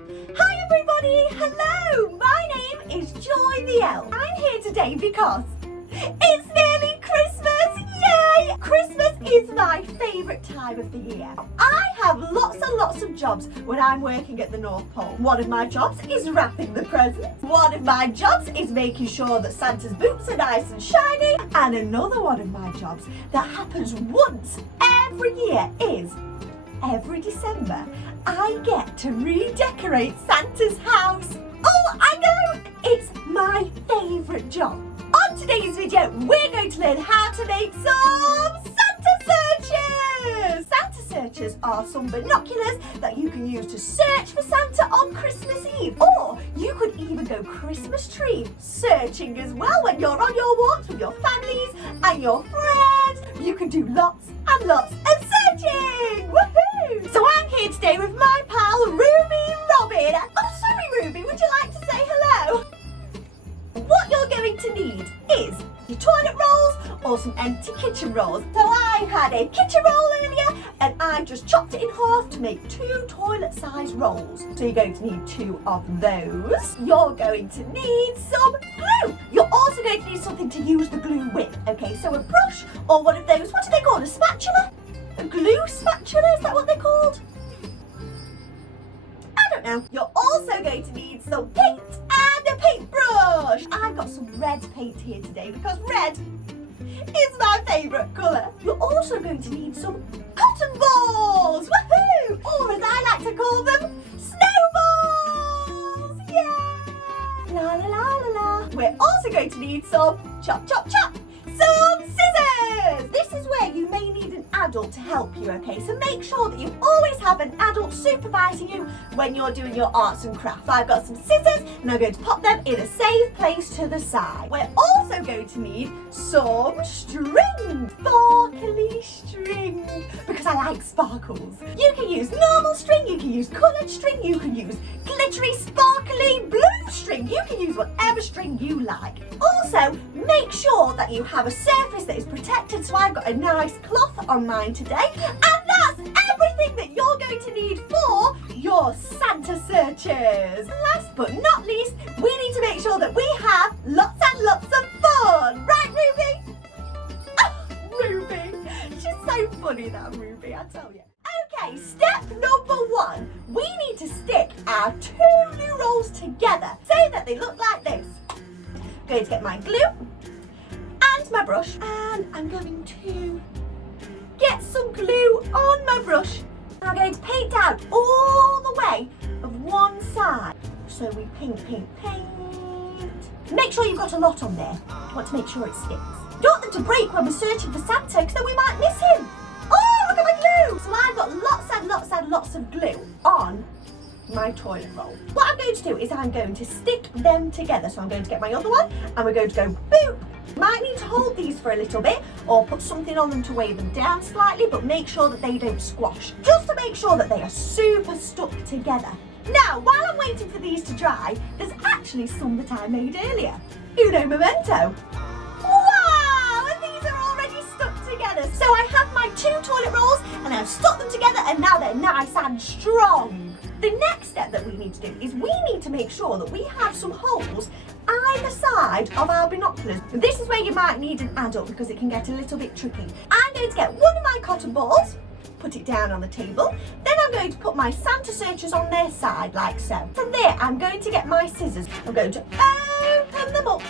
Hi everybody! Hello! My name is Joy the Elf. I'm here today because it's nearly Christmas! Yay! Christmas is my favourite time of the year. I have lots and lots of jobs when I'm working at the North Pole. One of my jobs is wrapping the presents. One of my jobs is making sure that Santa's boots are nice and shiny. And another one of my jobs that happens once every year is every December, I get to redecorate Santa's house. Oh, I know! It's my favourite job. On today's video, we're going to learn how to make some Santa searches. Santa searches are some binoculars that you can use to search for Santa on Christmas Eve. Or you could even go Christmas tree searching as well when you're on your walks with your families and your friends. You can do lots and lots of searching. Woohoo! So I'm here today with my pal Ruby Robin. Oh, sorry Ruby, would you like to say hello? What you're going to need is your toilet rolls or some empty kitchen rolls. So I had a kitchen roll earlier and I just chopped it in half to make 2 toilet size rolls. So you're going to need 2 of those. You're going to need some glue. You're also going to need something to use the glue with. Okay, so a brush or one of those, what are they called, a spatula? A glue spatula, is that what they're called? I don't know. You're also going to need some paint and a paintbrush. I've got some red paint here today because red is my favourite colour. You're also going to need some cotton balls, woohoo! Or as I like to call them, snowballs! Yeah! La la la la la. We're also going to need some chop chop chop, some scissors. This is where you may need an adult to help you, okay? So make sure that you always have an adult supervising you when you're doing your arts and crafts. I've got some scissors and I'm going to pop them in a safe place to the side. We're also going to need some string, sparkly string, because I like sparkles. You can use normal string, you can use coloured string, you can use glittery, sparkly blue string. You can use whatever string you like. Also, make sure that you have a surface that is protected. So I've got a nice cloth on mine today. And that's everything that you're going to need for your Santa searches. Last but not least, we need to make sure that we have lots and lots of fun. Right, Ruby? Oh, Ruby. She's so funny, that Ruby, I tell you. Okay, step number 1. We need to stick our 2 glue rolls together so that they look like this. I'm going to get my glue and my brush, and I'm going to get some glue on my brush. I'm going to paint out all the way of one side. So we paint. Make sure you've got a lot on there. You want to make sure it sticks. You don't want them to break when we're searching for Santa because then we might miss him. Oh, look at my glue! So I've got lots of glue on my toilet roll. What I'm going to do is I'm going to stick them together. So I'm going to get my other one and we're going to go boop. Might need to hold these for a little bit or put something on them to weigh them down slightly, but make sure that they don't squash. Just to make sure that they are super stuck together. Now, while I'm waiting for these to dry, there's actually some that I made earlier. Uno momento. Wow, and these are already stuck together. So I have my 2 toilet rolls and I've stuck them together and now they're nice and strong. The next step that we need to do is we need to make sure that we have some holes either side of our binoculars. This is where you might need an adult because it can get a little bit tricky. I'm going to get one of my cotton balls, put it down on the table. Then I'm going to put my Santa searches on their side like so. From there, I'm going to get my scissors. I'm going to open them up.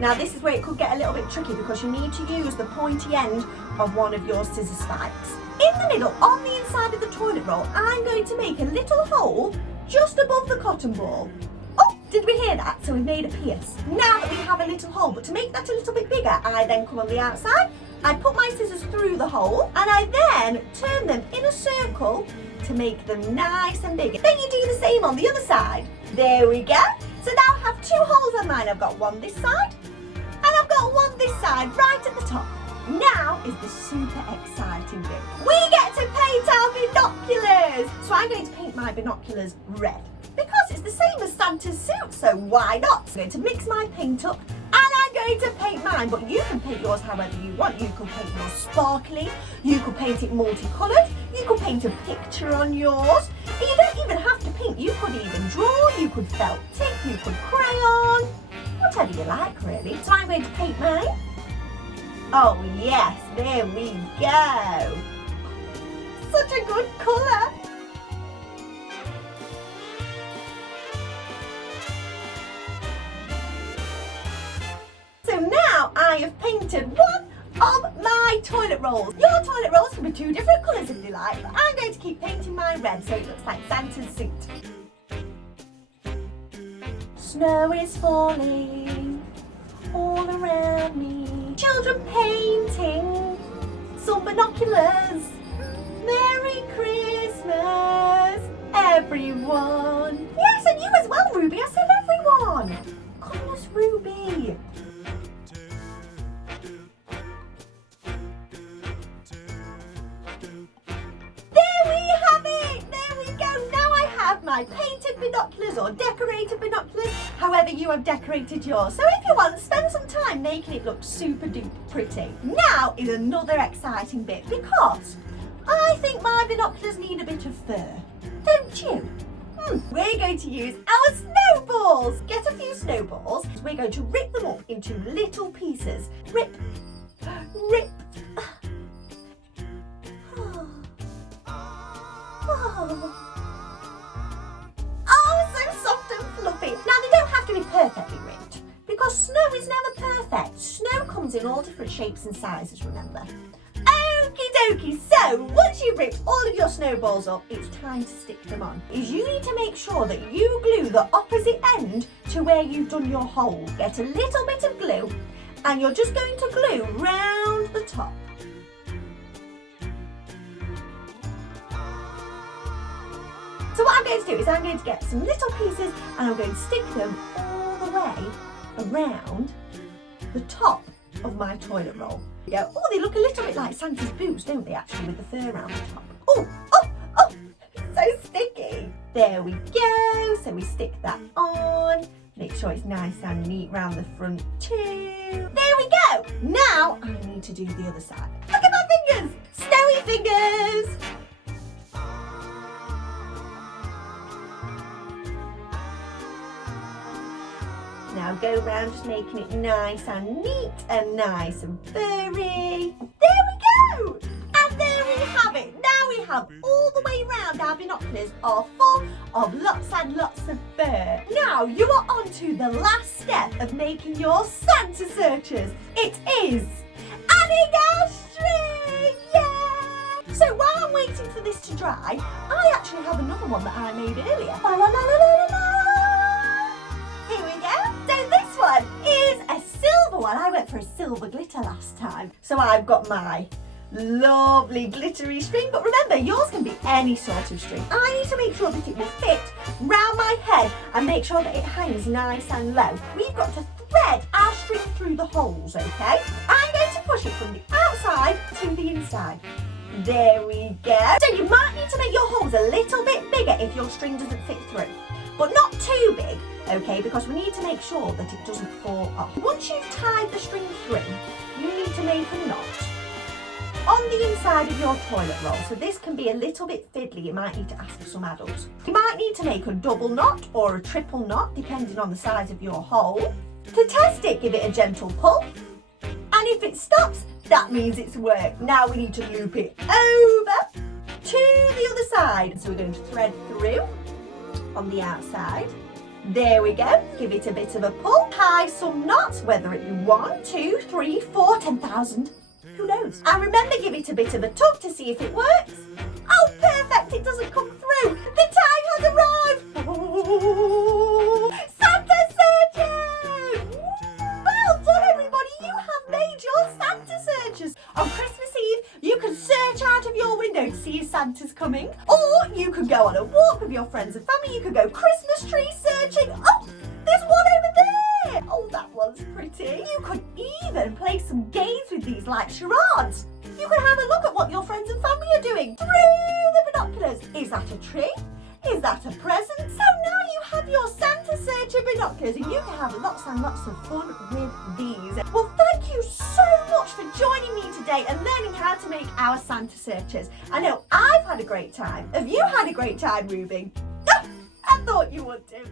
Now this is where it could get a little bit tricky because you need to use the pointy end of one of your scissor spikes. In the middle, on the inside of the toilet roll, I'm going to make a little hole just above the cotton ball. Oh, did we hear that? So we made a pierce. Now that we have a little hole, but to make that a little bit bigger, I then come on the outside, I put my scissors through the hole, and I then turn them in a circle to make them nice and big. Then you do the same on the other side. There we go. So now I have 2 holes on mine. I've got one this side, and I've got one this side right at the top. Now is the super exciting bit. We get to paint our binoculars. So I'm going to paint my binoculars red because it's the same as Santa's suit, so why not? I'm going to mix my paint up and I'm going to paint mine, but you can paint yours however you want. You could paint yours sparkly, you could paint it multicoloured, you could paint a picture on yours, and you don't even have to paint paint. You could even draw, you could felt tip, you could crayon, whatever you like really. So I'm going to paint mine. Oh yes, there we go. Such a good colour. So now I have painted one of my toilet rolls. Your toilet rolls can be two different colours if you like, but I'm going to keep painting mine red so it looks like Santa's suit. Snow is falling all around me. Children painting, some binoculars. Merry Christmas, everyone. Yes, and you as well, Ruby. I said everyone. Goodness, Ruby. My painted binoculars or decorated binoculars, however you have decorated yours. So if you want, spend some time making it look super duper pretty. Now is another exciting bit because I think my binoculars need a bit of fur, don't you? We're going to use our snowballs. Get a few snowballs. We're going to rip them up into little pieces. Rip, rip. Now they don't have to be perfectly ripped because snow is never perfect. Snow comes in all different shapes and sizes, remember. Okie dokie, so once you've ripped all of your snowballs up, it's time to stick them on. You need to make sure that you glue the opposite end to where you've done your hole. Get a little bit of glue and you're just going to glue round the top. So what I'm going to do is I'm going to get some little pieces and I'm going to stick them all the way around the top of my toilet roll. Oh, they look a little bit like Santa's boots, don't they, actually, with the fur around the top. Oh, so sticky. There we go. So we stick that on. Make sure it's nice and neat round the front too. There we go. Now I need to do the other side. Look at my fingers. Snowy fingers. Now go round just making it nice and neat and nice and furry. There we go! And there we have it. Now we have all the way round our binoculars are full of lots and lots of fur. Now you are on to the last step of making your Santa searchers. It is adding our string! Yeah! So while I'm waiting for this to dry, I actually have another one that I made earlier. La, la, la, la, la, la, la. Here we go. So this one is a silver one. I went for a silver glitter last time. So I've got my lovely glittery string, but remember yours can be any sort of string. I need to make sure that it will fit round my head and make sure that it hangs nice and low. We've got to thread our string through the holes, okay? I'm going to push it from the outside to the inside. There we go. So you might need to make your holes a little bit bigger if your string doesn't fit through, but not too big, okay, because we need to make sure that it doesn't fall off. Once you've tied the string through, you need to make a knot on the inside of your toilet roll. So this can be a little bit fiddly. You might need to ask some adults. You might need to make a double knot or a triple knot, depending on the size of your hole. To test it, give it a gentle pull. And if it stops, that means it's worked. Now we need to loop it over to the other side. So we're going to thread through on the outside. There we go. Give it a bit of a pull. Tie some knots, whether it be 1, 2, 3, 4, 10,000. Who knows? And remember, give it a bit of a tug to see if it works. Oh, perfect. It doesn't come through. The time has arrived. Oh, Santa searching. Well done, everybody. You have made your Santa searchers. On Christmas Eve, you can search out of your window to see if Santa's coming. Or you could go on a walk with your friends and family. You could go Christmas tree searching. Oh, there's one over there. Oh, that one's pretty. You could even play some games with these like charades. You can have a look at what your friends and family are doing through the binoculars. Is that a tree? Is that a present? So now you have your Santa searcher binoculars and you can have lots and lots of fun with these. Well, thank you so much for joining me today and learning how to make our Santa searchers. I know I've had a great time. Have you had a great time, Ruby? thought you would do.